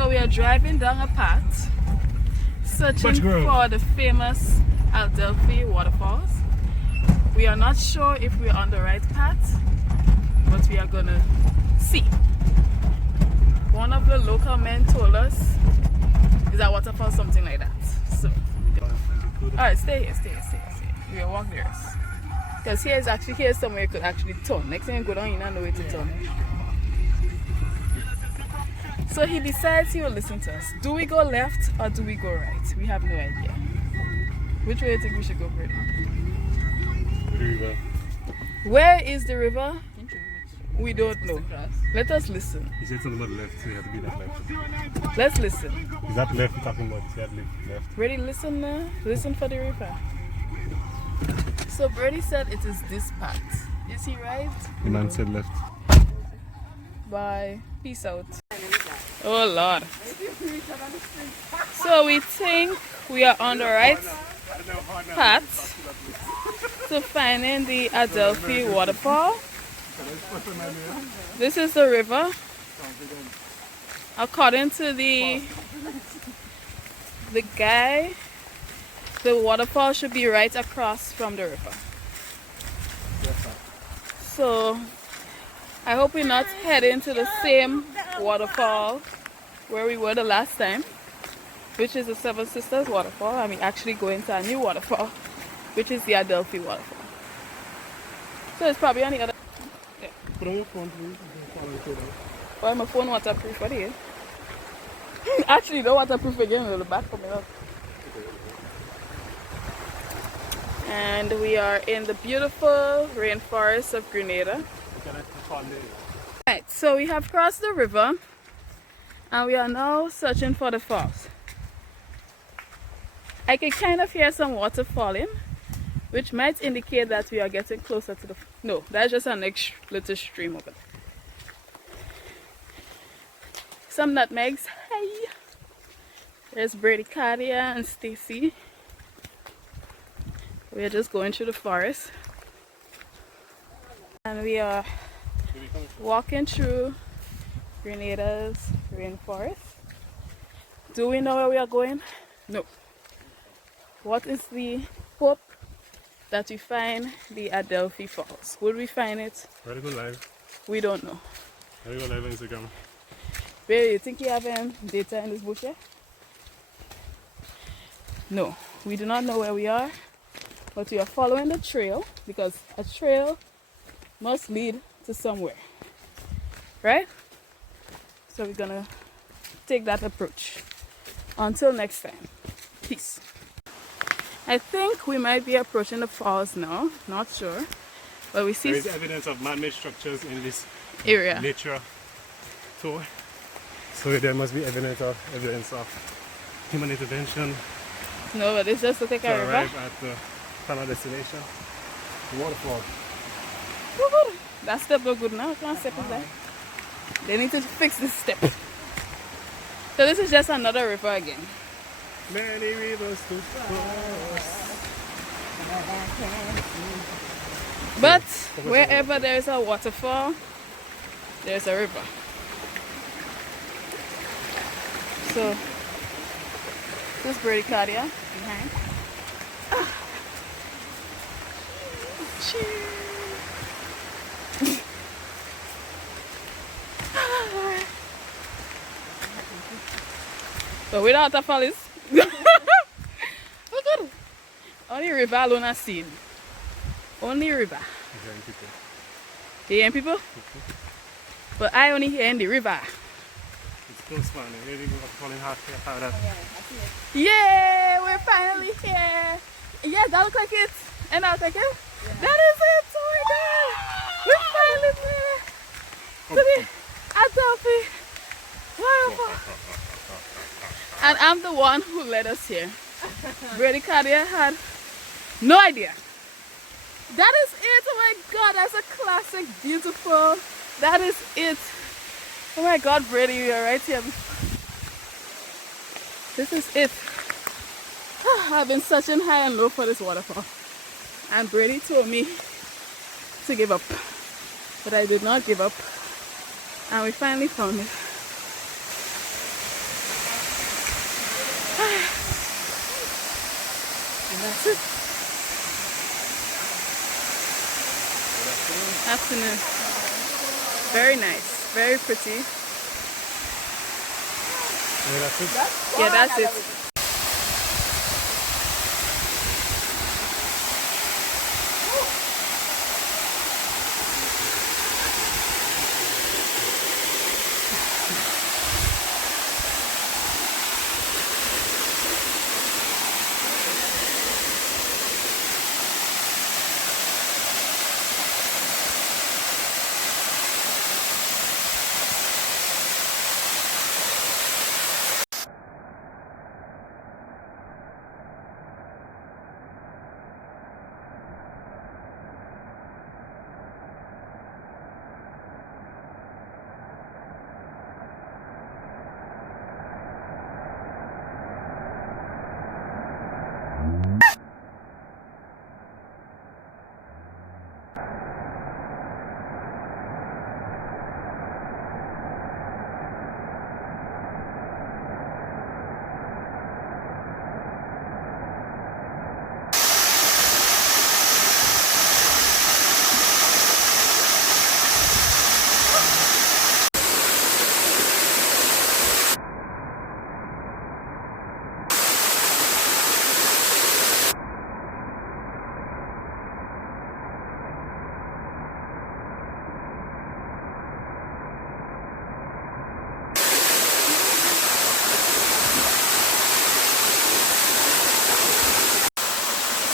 So we are driving down a path, searching for the famous Adelphi waterfalls. We are not sure if we are on the right path, but we are gonna see. One of the local men told us is that waterfall, something like that. So, alright, stay here. We will walk there. Because here's somewhere you could actually turn. Next thing you go down, you don't know where to turn. So he decides he will listen to us. Do we go left or do we go right? We have no idea. Which way do you think we should go, Brady? The river. Where is the river? We don't know. Let us listen. He said something about left, so you have to be that left. Let's listen. Is that left you're talking about? Is that left? Brady, listen now. Listen for the river. So Brady said it is this path. Is he right? The man said left. Bye. Peace out. Oh Lord. So we think we are on the right path to finding the Adelphi waterfall. This is the river. According to the guy, the waterfall should be right across from the river. So I hope we're not heading to the same waterfall where we were the last time, which is the Seven Sisters waterfall, and we actually going to a new waterfall, which is the Adelphi waterfall. So it's probably on the other. Yeah. Put on your phone, please. Why my phone waterproof? What is it? Actually, no waterproof again. It'll back coming up. And we are in the beautiful rainforest of Grenada. Right, so we have crossed the river and we are now searching for the falls. I can kind of hear some water falling, which might indicate that we are getting closer to the... No, that's just a next little stream over there. Some nutmegs. Hey! There's Brady, Cardia, and Stacy. We are just going through the forest. And we are walking through Grenada's rainforest. Do we know where we are going? No. What is the hope that we find the Adelphi Falls? Will we find it? Ready to go live? We don't know. Ready to go live on Instagram? Babe, you think you have data in this book here? No. We do not know where we are, but we are following the trail because a trail must lead to somewhere. Right? So we're gonna take that approach. Until next time. Peace. I think we might be approaching the falls now. Not sure. But we see... There is evidence of man-made structures in this area. Nature tour. So there must be evidence of human intervention. No, but it's just to take a river. Arrive at the final destination. The waterfall. Woo-hoo. That step look good now. Can't step there. They need to fix this step. So this is just another river again. Many rivers to cross. But wherever there is a waterfall, there's a river. So this is Brady Cardia behind. So where the waterfall is? Look at it. Only river alone I've seen. Only river. You hearing people? But I only hear in the river. It's close, man. You're really falling harder. Yeah, we're finally here. Yeah, that looks like it. And that looks like it. Yeah. That is it. Oh my God. We're finally there. To the Adelphi waterfall. And I'm the one who led us here. Brady Cardia had no idea. That is it. Oh my God, that's a classic, beautiful. That is it. Oh my God, Brady, you are right here. This is it. I've been searching high and low for this waterfall. And Brady told me to give up. But I did not give up. And we finally found it. That's it. Afternoon. Very nice. Very pretty. Yeah, that's it. Yeah, that's it.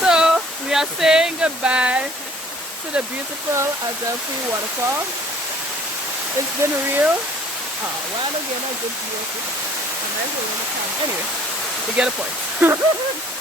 So we are saying goodbye to the beautiful Adelphi waterfall. It's been real. Oh, while again I did beautiful. Anyway, you get a point.